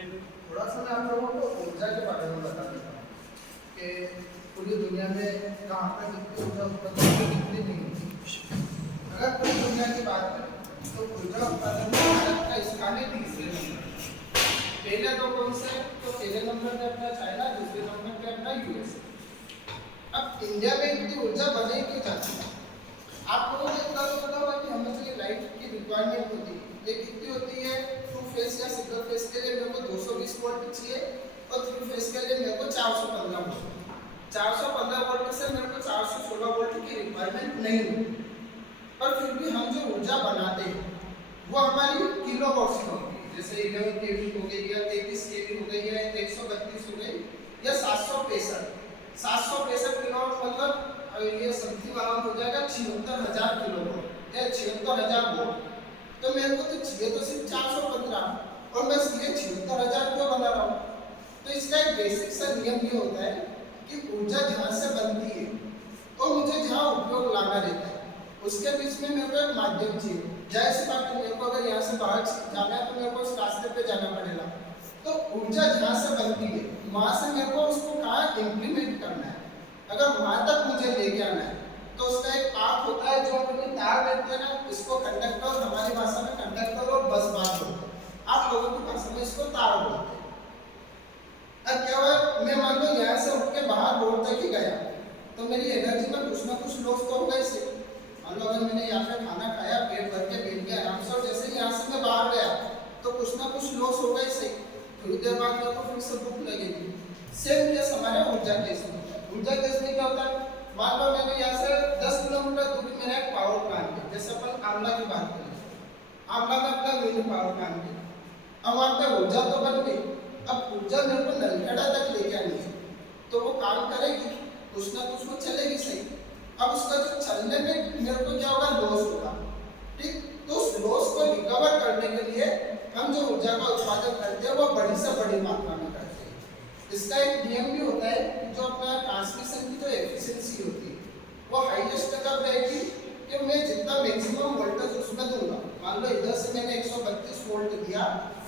थोड़ा सा मैं आप लोगों को ऊर्जा के बारे में बता देता हूँ कि पूरी दुनिया में कहाँ पर कितनी ऊर्जा उत्पन्न होती है, कितनी नहीं होती। अगर पूरी दुनिया की बात करें तो ऊर्जा उत्पादन में भारत का स्थान है तीसरे नंबर। पहले दो कौन से? तो पहले नंबर पे अपना चाइना, दूसरे नंबर पे अपना यूएसए। अब इंडिया में इतनी ऊर्जा बने क्यों जाती है? आप लोगों को इतना तो पता होगा कि हमें जो ये लाइट की रिक्वायरमेंट होती है ये कितनी होती है? टू फेस या सिंगल फेस के लिए मेरे को 220 वोल्ट चाहिए और थ्री फेस के लिए मेरे को 415 वोल्ट। 415 वोल्ट से मेरे को 416 वोल्ट की रिक्वायरमेंट नहीं होती, पर फिर भी हम जो ऊर्जा बनाते हैं वो हमारी किलो वॉट से होती है। जैसे 11 केवी हो गई या 33 केवी हो गई या 132 हो गई या 765 किलोवाट, मतलब ये समथिंग अराउंड हो जाएगा 76,000 किलोवाट या 76,000 वोल्ट। तो मेरे को तो चाहिए तो सिर्फ 415 और मैं सीधे 76,000 क्यों बना रहा हूँ? तो इसका एक बेसिक सा नियम ये होता है कि ऊर्जा जहाँ से बनती है तो मुझे जहाँ उपयोग लाना रहता है उसके बीच में मेरे को एक माध्यम चाहिए। जैसे बात है, मेरे को अगर यहाँ से बाहर जाना है तो मेरे को उस रास्ते पे जाना पड़ेगा। तो ऊर्जा जहाँ से बनती है वहाँ से मेरे को उसको कहाँ इम्प्लीमेंट करना है। अगर वहाँ तक मुझे लेके आना है तो उसका एक पाथ होता है जो अपने तार देते हैं ना, इसको कंडक्टर, हमारी भाषा में कंडक्टर और बस बार बोलते हैं, आप लोगों की भाषा में इसको तार बोलते हैं। अब क्या हुआ, मैं मान लो यहाँ से उठ के बाहर रोड तक ही गया तो मेरी एनर्जी में कुछ ना कुछ लॉस तो होगा ही। मान लो अगर मैंने यहाँ पे खाना खाया, पेट भर के बैठ गया आराम से, और जैसे ही यहाँ से मैं बाहर गया तो कुछ ना कुछ लॉस होगा ही सही। थोड़ी देर बाद मेरे को फिर से भूख लगेगी। सेम केस हमारे ऊर्जा केस में होता है। ऊर्जा केस में क्या होता है, मान लो मैंने यहाँ से 10 किलोमीटर दूरी मेरा एक पावर प्लांट है। जैसे अपन आमला की बात करें, आमला में अपना विंड पावर प्लांट है। अब वहाँ पे ऊर्जा तो बन गई, अब ऊर्जा मेरे को नलखेड़ा तक लेके आनी है तो वो काम करेगी, कुछ ना कुछ वो चलेगी सही। अब उसका जो चलने में मेरे को क्या होगा, लॉस होगा, ठीक। तो उस लॉस को रिकवर करने के लिए हम जो ऊर्जा का उत्पादन करते हैं वो बड़ी से बड़ी मात्रा में करते हैं। इसका एक नियम भी होता है कि जो अपना ट्रांसमिशन की जो एफिशिएंसी होती है वो हाईएस्ट कब रहेगी कि मैं जितना मैक्सिमम वोल्टेज उसमें दूंगा। मान लो इधर से मैंने 132 वोल्ट दिया,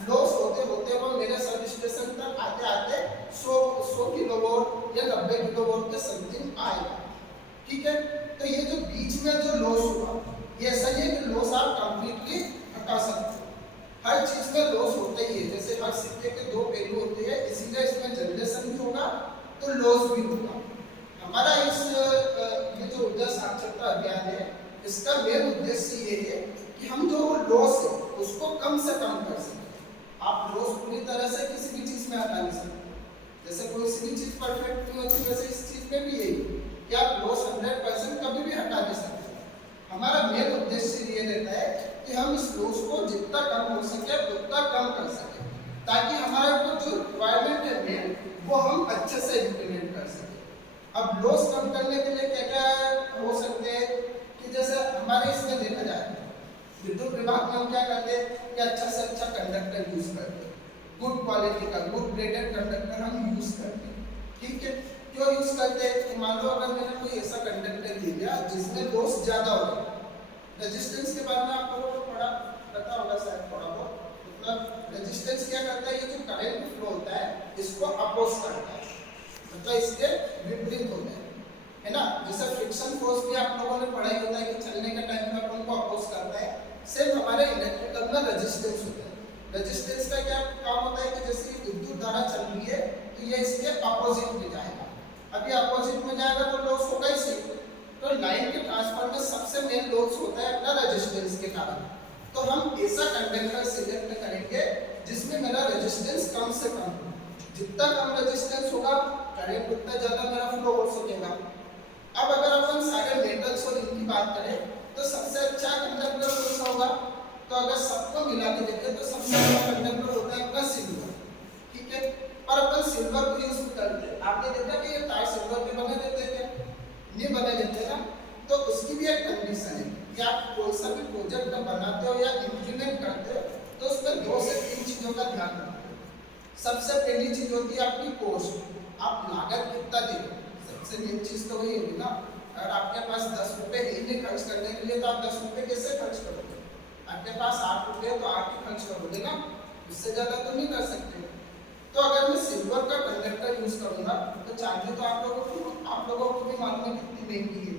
लॉस होते होते वो मेरे सब स्टेशन तक आते आते 100 किलोवाट या 90 किलोवाट के समथिंग आएगा, ठीक है। तो ये जो बीच में जो लॉस हुआ ये ऐसा ही है कि लॉस आप कंप्लीटली हटा सकते हो। हर चीज में लॉस होता ही है, जैसे हर सिक्के के दो पहलू होते हैं, इसीलिए इसमें जनरेशन भी होगा तो लॉस भी होगा। हमारा इस ये जो ऊर्जा साक्षरता अभियान है इसका मेन उद्देश्य ये है कि हम जो लॉस है उसको कम से कम कर सकें। आप लॉस पूरी तरह से किसी भी चीज में हटा नहीं सकते, जैसे कोई सी भी चीज परफेक्ट नहीं होती वैसे इस चीज में भी यही कि आप लॉस 100% कभी भी हटा नहीं सकते। हमारा मेन उद्देश्य ये रहता है कि हम इस लॉस को जितना कम हो सके उतना कम कर सके, ताकि हमारा जो रिक्वायरमेंट है मेन वो हम अच्छे से इम्प्लीमेंट कर सके। अब लॉस कम करने के लिए क्या क्या हो सकते हैं कि जैसे हमारे इसमें देखा जाए विद्युत विभाग में हम क्या करते हैं कि अच्छा से अच्छा कंडक्टर यूज करते हैं, गुड क्वालिटी का गुड ग्रेडेड कंडक्टर हम यूज करते हैं, ठीक है। क्यों यूज करते हैं कि मान लो अगर मैंने कोई ऐसा कंडक्टर ले लिया जिसमें लॉस ज्यादा हो गया, रेजिस्टेंस के बारे में आप लोगों को थोड़ा पता होगा शायद थोड़ा बहुत, मतलब रेजिस्टेंस क्या करता है, ये जो करंट फ्लो होता है इसको अपोज करता है, मतलब इसके विपरीत होता है ना। जैसे फ्रिक्शन फोर्स भी आप लोगों ने पढ़ा ही होता है कि चलने के टाइम में अपन को अपोज करता है, सिर्फ हमारे इलेक्ट्रिकल में रेजिस्टेंस होता है। रेजिस्टेंस का क्या काम होता है कि जैसे विद्युत धारा चल रही है तो ये इसके अपोजिट में जाएगा, अभी अपोजिट में जाएगा तो लॉस होगा ही सही। तो लाइन के ट्रांसफर में सबसे मेन लॉस होता है अपना रेजिस्टेंस के कारण। तो हम ऐसा कंडक्टर सिलेक्ट करेंगे जिसमें मेरा रेजिस्टेंस कम से कम हो, जितना कम रेजिस्टेंस होगा करंट उतना ज्यादा मेरा फ्लो हो सकेगा। अब अगर अपन सारे मेटल्स और इनकी बात करें तो सबसे अच्छा कंडक्टर कौन सा होगा, तो अगर सबको मिला के देखें तो सबसे अच्छा कंडक्टर होता है अपना सिल्वर, ठीक है। पर अपन सिल्वर को यूज करते हैं, आपने देखा कि ये तार सिल्वर के बने रहते हैं, नहीं बने रहते ना। तो उसकी भी एक कंडीशन है कि आप कोई सा भी प्रोजेक्ट बनाते हो या इंप्लीमेंट करते हो तो उसमें 2 से 3 चीजों का ध्यान रखो। सबसे पहली चीज होती है आपकी कॉस्ट, आप लागत कितना देते हो, सबसे मेन चीज तो वही होगी ना। अगर आपके पास 10 रुपए ही नहीं खर्च करने के लिए तो आप 10 रुपए कैसे खर्च करोगे? आपके पास 8 रुपए तो 8 ही खर्च करोगे ना, इससे ज्यादा तो नहीं कर सकते। तो अगर मैं सिल्वर का कंडक्टर यूज करूंगा तो चांदी तो आप लोगों को भी मालूम है कितनी महंगी है,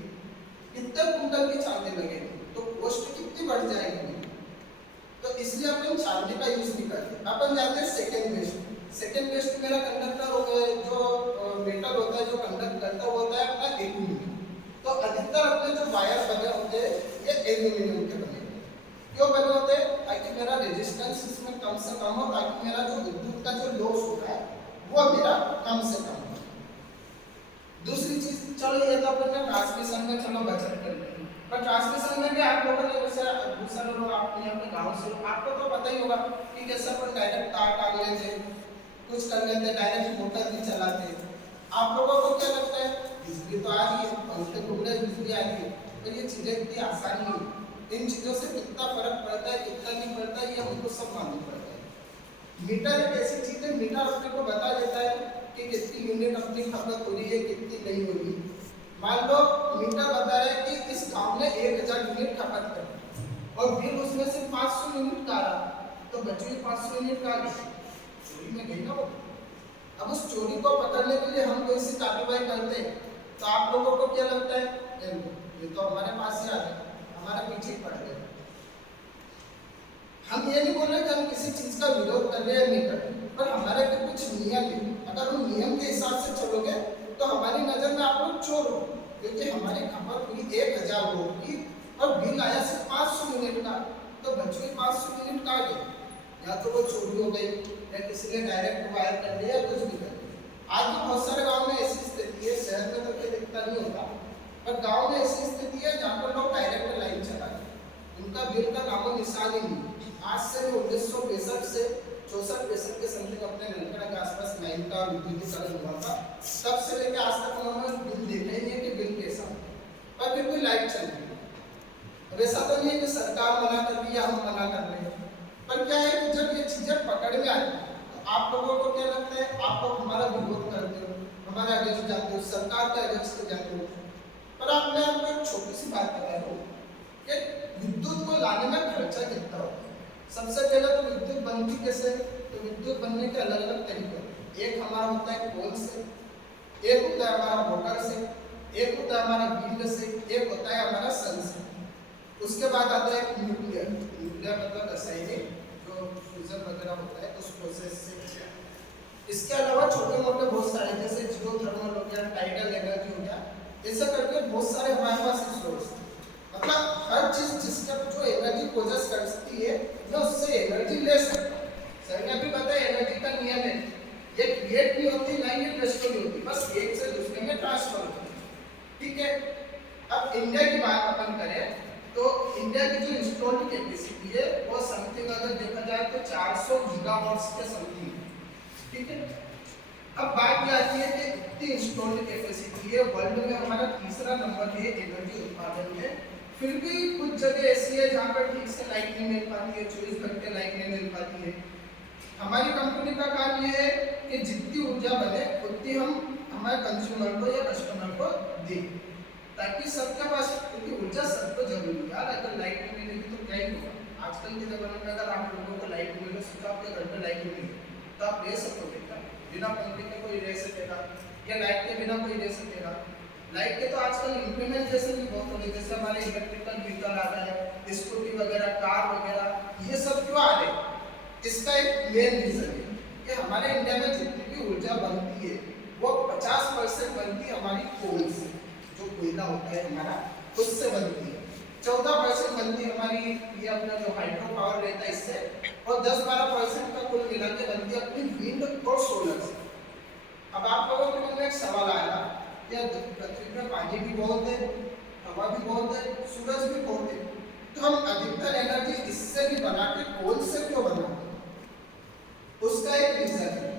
कितने कुंटल की चांदी लगेगी, तो कॉस्ट कितनी बढ़ जाएगी। तो इसलिए अपन चांदी का यूज नहीं करते। अपन जाते हैं सेकंड बेस्ट। सेकंड बेस्ट मेरा कंडक्टर हो गया, जो मेटल होता है जो कंडक्ट करता होता है अपना एल्यूमिनियम। तो अधिकतर अपने जो वायर बने होते हैं ये एल्यूमिनियम के बने होते हैं। क्यों बने होते हैं? ताकि मेरा रेजिस्टेंस इसमें कम से कम हो, ताकि मेरा जो विद्युत का जो लॉस होता है वो मेरा कम से कम हो। दूसरी चीज, चलो ये तो अपने ट्रांसमिशन में चलो बचत कर लेंगे, पर ट्रांसमिशन में भी आप लोगों ने जैसे दूसरे लोग आप यहाँ पे गाँव से लोग, आपको तो पता ही होगा कि कैसे अपन डायरेक्ट तार टांग लेते, कुछ कर लेते, डायरेक्ट मोटर भी चलाते। आप लोगों को क्या लगता है बिजली तो आ रही है, पंखे घूम रहे, बिजली आ रही है, तो ये चीजें इतनी आसान नहीं है। इन चीजों से कितना फर्क पड़ता है कितना नहीं पड़ता है ये हमको सब मालूम पड़ता है। मीटर एक ऐसी चीज है, मीटर अपने को बता देता है कि कितनी यूनिट अपनी खपत हो रही है कितनी नहीं हो रही। मान लो मीटर बता रहा है कि इस गांव में 1000 यूनिट खपत करनी और बिल उसमें से 500 यूनिट का रहा, तो बची हुई 500 यूनिट का चोरी में गई ना वो। अब उस चोरी को पकड़ने के लिए हम कोई सी कार्रवाई करते हैं तो आप लोगों को क्या लगता है ये तो हमारे पास ही आ गए, हमारे पीछे पड़ गए। हम ये नहीं बोल रहे कि हम किसी चीज का विरोध कर रहे हैं नहीं कर रहे, पर हमारे भी कुछ नियम है। अगर उन नियम के हिसाब से चलोगे तो हमारी नजर में आप लोग चोर हो, क्योंकि हमारी खपत हुई 1000 वोल्ट की और बिल आया सिर्फ 500 यूनिट का, तो बची हुई 500 यूनिट का गई। या तो वो चोरी हो गई या किसी ने डायरेक्ट वायर कर दिया या कुछ भी कर दिया। आज भी बहुत सारे गाँव में ऐसी स्थिति है, शहर में तो क्या दिखता नहीं होता, पर गाँव में ऐसी स्थिति है जहाँ पर लोग डायरेक्ट लाइन चला रहे, उनका बिल का नामो निशान ही नहीं। आज से 1965 से 64-65 के समथिंग अपने नलखड़ा के आसपास लाइन का विद्युतीकरण हुआ था, तब से लेकर आज तक उन्होंने बिल देखा ही नहीं है कि बिल कैसा है, पर फिर भी लाइट चल रही है। अब ऐसा तो नहीं है कि सरकार मना कर रही है हम मना कर रहे हैं, पर क्या है कि जब ये चीजें पकड़ में आती है तो आप लोगों को क्या लगता है, आप लोग हमारा विरोध करते हो, हमारे अगेंस्ट जाते हो, सरकार के अगेंस्ट जाते हो। पर आप मैं आपको एक छोटी सी बात बता रहा हूँ कि विद्युत को लाने में खर्चा कितना होता है। सबसे पहले तो विद्युत बनती कैसे, तो विद्युत बनने के अलग अलग तरीके होते हैं। एक हमारा होता है कोल से, एक होता है हमारा मोटर से, एक होता है हमारा विंड से, एक होता है हमारा सन से। उसके बाद आता है न्यूक्लियर। न्यूक्लियर मतलब रासायनिक जो फ्यूजन वगैरह होता है उस प्रोसेस से। इसके अलावा छोटे मोटे बहुत सारे जैसे जियोथर्मल हो गया, टाइडल एनर्जी हो गया, ऐसा करके बहुत सारे हमारे पास सोर्स है। मतलब हर चीज जिसका जो एनर्जी प्रोसेस करती है मैं उससे एनर्जी ले सकता हूँ। सर ने भी बताया एनर्जी का नियम है, ये क्रिएट नहीं होती ना ये डिस्ट्रॉय होती, बस एक से दूसरे में ट्रांसफर होती है। ठीक है, अब इंडिया की बात अपन करें तो इंडिया की जो इंस्टॉल्ड कैपेसिटी है वो समथिंग अगर देखा जाए तो 400 गीगावाट्स के समथिंग है। ठीक है, अब बात ये आती है कि इतनी इंस्टॉल्ड कैपेसिटी है, वर्ल्ड में हमारा तीसरा नंबर है एनर्जी उत्पादन में, फिर भी कुछ जगह ऐसी है जहाँ पर ठीक से लाइट नहीं मिल पाती है, 24 घंटे लाइट नहीं मिल पाती है। हमारी कंपनी का काम ये है कि जितनी ऊर्जा बने उतनी हम हमारे कंज्यूमर को या कस्टमर को दें, ताकि सबके पास, क्योंकि ऊर्जा सबको जरूरी है यार। अगर लाइट नहीं मिलेगी तो क्या ही होगा। आजकल के जमाने में अगर आप लोगों को लाइट मिले, सिर्फ आपके घर में लाइट मिले तो आप रह सकोगे क्या? बिना पंखे के कोई रह सकेगा या लाइट के बिना कोई रह सकेगा? लाइट के तो आजकल इम्प्लीमेंटेशन भी बहुत हो गए, जैसे हमारे इलेक्ट्रिकल व्हीकल आ रहा है, स्कूटी वगैरह, कार वगैरह, ये सब क्यों आ रहे हैं? इसका एक मेन रीजन है कि हमारे इंडिया में जितनी भी ऊर्जा बनती है वो 50% बनती है हमारी कोल से, जो कोयला होता है हमारा उससे बनती है। 14% बनती है हमारी ये अपना जो हाइड्रो पावर रहता है इससे, और 10-12% का कुल मिला के बनती है अपनी विंड और सोलर से। अब आप लोगों के मन में एक सवाल आएगा, क्या पृथ्वी में पानी भी बहुत है, हवा भी बहुत है, सूरज भी बहुत है, तो हम अधिकतर एनर्जी इससे भी बना के कोल से क्यों बनाते हैं? उसका एक रीजन है।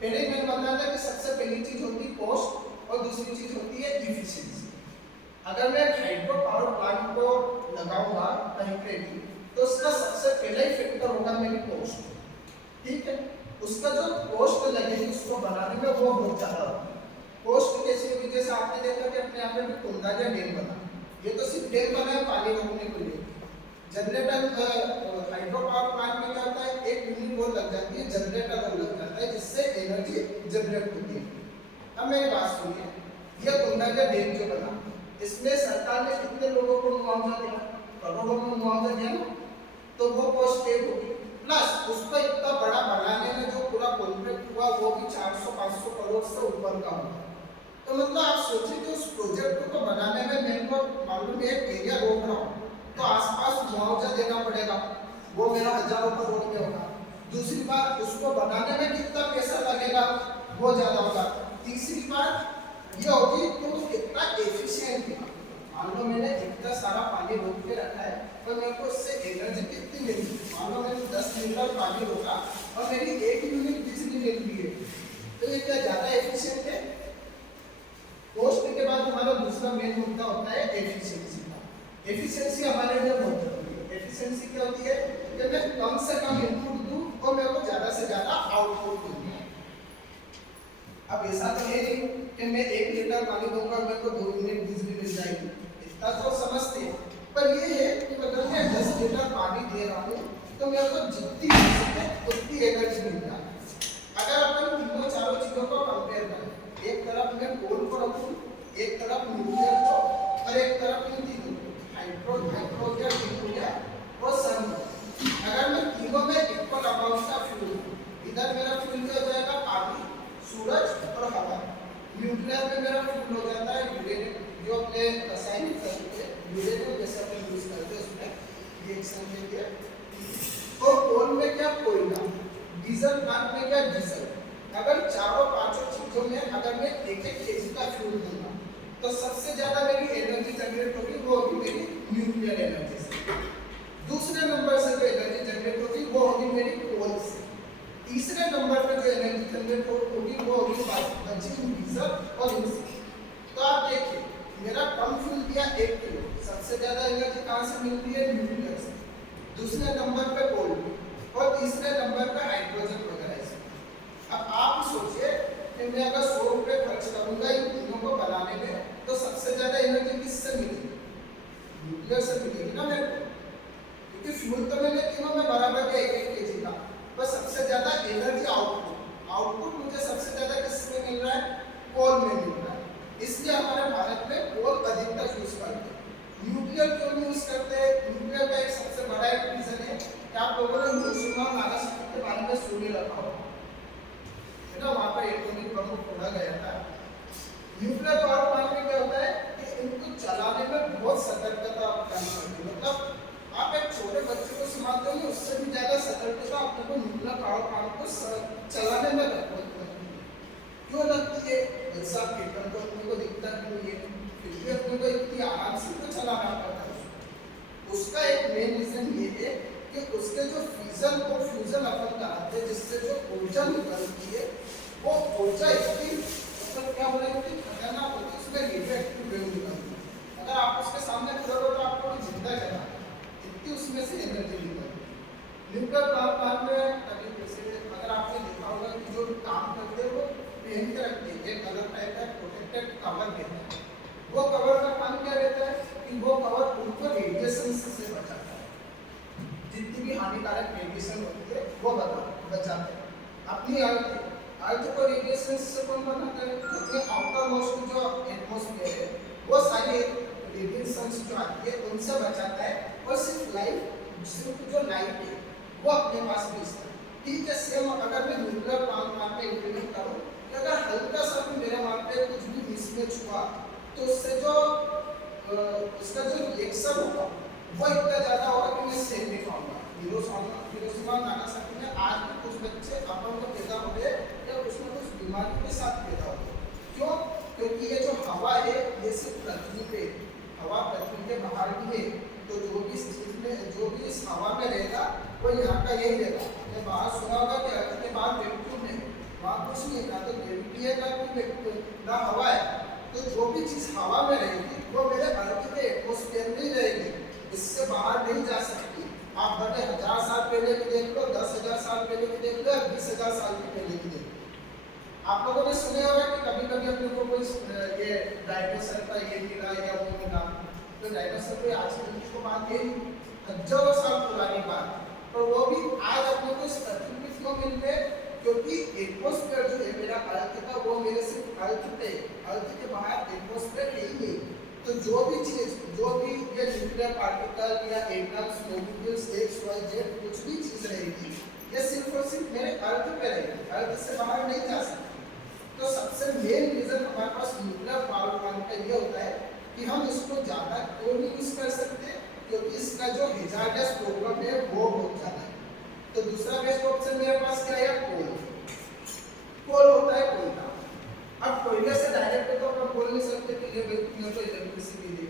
पहले मैंने बताया था कि सबसे पहली चीज होती है कॉस्ट और दूसरी चीज होती है इफिशिएंसी। अगर मैं हाइड्रो पावर प्लांट को लगाऊंगा कहीं पे भी तो उसका सबसे पहला ही फैक्टर होगा मेरी कॉस्ट। ठीक है, उसका जो कॉस्ट लगेगी उसको बनाने में वो बहुत ज्यादा होगा। कॉस्ट कैसी होगी? जैसे आपने देखा कि अपने यहाँ पे भी कुंदाजा डैम बना, ये तो सिर्फ डैम बना है पानी रोकने के लिए। जनरेटर हाइड्रो पावर प्लांट में क्या होता है, एक यूनिट वो लग जाती है, जनरेटर वो लग जाता है, जिससे जनरेट होती है। अब मेरी बात सुनिए, ये कुंडा डैम जो बना, इसमें सरकार ने कितने लोगों को मुआवजा दिया? करोड़ों में मुआवजा दिया ना। तो वो कॉस्ट पे होगी, प्लस उसको इतना बड़ा बनाने में जो पूरा कॉन्ट्रैक्ट हुआ वो भी 400-500 करोड़ से ऊपर का हुआ। तो मतलब आप सोचिए कि उस प्रोजेक्ट को बनाने में मेरे को मालूम है एक एरिया रोक रहा हूँ तो आसपास मुआवजा देना पड़ेगा, वो मेरा हजारों करोड़ में होगा। दूसरी बात, उसको बनाने में कितना पैसा लगेगा वो ज्यादा होगा। तीसरी बात ये होगी कि वो कितना एफिशिएंट है। मान लो मैंने इतना सारा पानी रोक के रखा है तो मेरे को उससे एनर्जी कितनी मिली, मान लो मैंने 10 लीटर पानी रोका और मेरी 1 यूनिट बिजली मिल रही है, तो ये क्या ज्यादा एफिशिएंट है? कॉस्ट के बाद हमारा दूसरा मेन मुद्दा होता है एफिशिएंसी का। एफिशिएंसी हमारे लिए बहुत जरूरी है। एफिशिएंसी क्या होती है कि मैं कम से कम इनपुट दूं और मेरे को ज्यादा से ज्यादा आउटपुट दूं। अब ऐसा तो है नहीं कि मैं 1 लीटर पानी दूंगा मेरे को 2 यूनिट बिजली मिल जाएगी, इतना तो समझते हैं। पर ये है कि अगर मैं 10 लीटर पानी दे रहा हूँ तो मेरे को जितनी हो सके उतनी एनर्जी मिल रहा है। अगर अपन तीनों चारों चीजों को कंपेयर करें, एक तरफ मैं कोल को रखूं, एक तरफ न्यूक्लियर को और एक तरफ इन तीनों हाइड्रोजन न्यूक्लियर और सन। अगर मैं तीनों में इक्वल अमाउंट का फ्यूल, इधर मेरा फ्यूल हो जाएगा पानी, सूरज और हवा। न्यूक्लियर में मेरा फ्यूल हो जाता है यूरेनियम, जो अपने रासायनिक तरीके यूरेनियम जैसे अपन यूज करते हैं उसमें रिएक्शन के लिए। और कोल में क्या कोयला, डीजल प्लांट में क्या डीजल। अगर चारों पांचों चीजों में अगर मैं 1-1 केजी का फ्यूल दूंगा तो सबसे ज्यादा मेरी एनर्जी जनरेट होगी वो होगी मेरी न्यूक्लियर एनर्जी से। दूसरे नंबर से जो एनर्जी जनरेट होगी वो होगी मेरी कोल से। तीसरे नंबर पे जो एनर्जी जनरेट होगी वो होगी बची डीजल और इनसे। तो आप देखिए मेरा कम फ्यूल दिया 1 किलो, सबसे ज्यादा एनर्जी कहां से मिलती है? न्यूक्लियर से। दूसरे नंबर पे कोल और तीसरे नंबर पे हाइड्रोजन वगैरह। अब आप सोचिए कि मैं अगर 100 रुपए खर्च करूंगा इन तीनों को बनाने में तो सबसे ज्यादा एनर्जी किससे मिलेगी? न्यूक्लियर से मिलेगी ना मेरे को, क्योंकि फ्यूल तो मैंने तीनों में बराबर है 1-1 केजी का, पर सबसे ज्यादा एनर्जी आउटपुट मुझे सबसे ज्यादा किसमें मिल रहा है? कोल में मिल रहा है। इसलिए हमारे भारत में कोल अधिकतर यूज करते हैं। न्यूक्लियर क्यों यूज करते हैं? न्यूक्लियर का एक सबसे बड़ा एक रीजन है कि आप लोगों ने हिरोशिमा और नागासाकी के बारे में सुन ही रखा होगा ना, वहां पर एटॉमिक बम फोड़ा गया था। न्यूक्लियर पावर प्लांट में क्या होता है कि इनको चलाने में बहुत सतर्कता करनी पड़ती है। मतलब आप एक छोटे बच्चे को संभालते हो उससे भी ज्यादा सतर्कता अपने को न्यूक्लियर पावर प्लांट को चलाने में लगती है। क्यों लगती है? ऐसा पेपर को अपने को दिखता क्यों है, फिर भी अपने को इतनी आराम से तो चलाना पड़ता है। उसका एक मेन रीजन ये है कि उसके जो फ्यूजन को फ्यूजन अपन कराते हैं जिससे जो ऊर्जा निकलती है वो ऊर्जा इतनी मतलब क्या बोले कि खतरनाक होती है, उसमें रेडियोएक्टिव वेव निकलती है। अगर आप उसके सामने खड़े हो तो आपको जिंदा जला इतनी उसमें से एनर्जी निकलती है। न्यूक्लियर पावर प्लांट में कभी जैसे अगर आपने देखा होगा कि जो काम करते हैं वो पहन के रखते हैं, एक अलग टाइप का प्रोटेक्टेड कवर देते हैं। वो कवर का काम क्या रहता है कि वो कवर उनको रेडिएशन से बचाता है, जितनी भी हानिकारक रेडिएशन होती है वो बचाते हैं। अपनी अर्थ को रेडिएशन से कौन बनाता है? अपने आउटर मोस्ट जो एटमॉस्फेयर है वो सारी रेडिएशन जो आती है उनसे बचाता है और सिर्फ जो लाइट है वो अपने पास भेजता है। ठीक है, सेम अगर मैं न्यूक्लियर पावर प्लांट में इंप्लीमेंट करूं कि अगर हल्का सा भी मेरे वहां पे कुछ भी मिसमैच हुआ तो उससे जो उसका जो रिएक्शन होगा वो इतना ज्यादा होगा कि मैं सेल नहीं पाऊंगा। हिरोशिमा नागासाकी में आज भी कुछ बच्चे अपन को पैदा हो गए या कुछ ना कुछ बीमारी के साथ पैदा हो गए। क्यों? क्योंकि ये जो हवा है ये सिर्फ पृथ्वी पे, हवा पृथ्वी के बाहर भी है, तो जो भी इस चीज में जो भी इस हवा में रहेगा वो यहाँ का यही रहेगा। मैं बाहर सुना होगा कि अर्थ के बाहर वैक्यूम है, वहाँ कुछ नहीं है, ना तो ग्रेविटी है ना कोई ना हवा है। तो जो भी चीज हवा में रहेगी वो मेरे अर्थ के एटमॉस्फेयर में ही रहेगी, इससे बाहर नहीं जा सकती। आप बड़े 1000 साल पहले की देख लो, 10,000 साल पहले की देख लो, 20,000 साल की पहले की देख लो। आप लोगों ने सुने होगा कि कभी-कभी अपने को कोई ये डायनासोर का ये मिला या वो मिला, तो डायनासोर कोई आज की को बात है हजारों साल पुरानी बात, पर वो भी आज अपने को इस पृथ्वी क्यों मिल रहे क्योंकि एटमॉस्फेयर जो है मेरा अर्थ का वो मेरे सिर्फ अर्थ पे, अर्थ के बाहर एटमॉस्फेयर है ही नहीं। तो जो भी चीज, जो भी ये न्यूक्लियर पार्टिकल या atoms, molecules, X Y Z कुछ भी चीज रहेगी, ये सिर्फ और सिर्फ मेरे अर्थ पे रहेगी, अर्थ से बाहर नहीं जा सकती। तो सबसे मेन रीजन हमारे पास न्यूक्लियर पावर प्लांट का ये होता है कि हम इसको ज्यादा क्यों नहीं यूज कर सकते, क्योंकि इसका जो हैजार्डस प्रॉब्लम है वो बहुत ज्यादा है। तो दूसरा बेस्ट ऑप्शन मेरे पास क्या है, कोल। कोल होता है कोयला। अब कोयले से डायरेक्ट तो अपन बोल नहीं सकते कि ये व्यक्ति तो इलेक्ट्रिसिटी दे,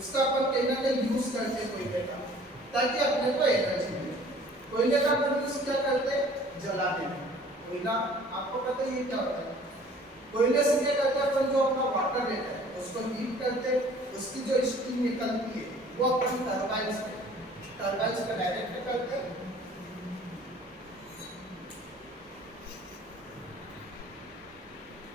उसका अपन कहीं ना कहीं यूज करते हैं कोयले का, ताकि अपने को एनर्जी मिले। कोयले का अपन यूज क्या करते हैं, जलाने में। कोयला आपको पता ही क्या होता है, कोयले से क्या करते हैं अपन, जो अपना वाटर रहता है उसको हीट करते हैं, उसकी जो स्टीम निकलती है वो अपन टरबाइन्स पे डायरेक्ट करते हैं,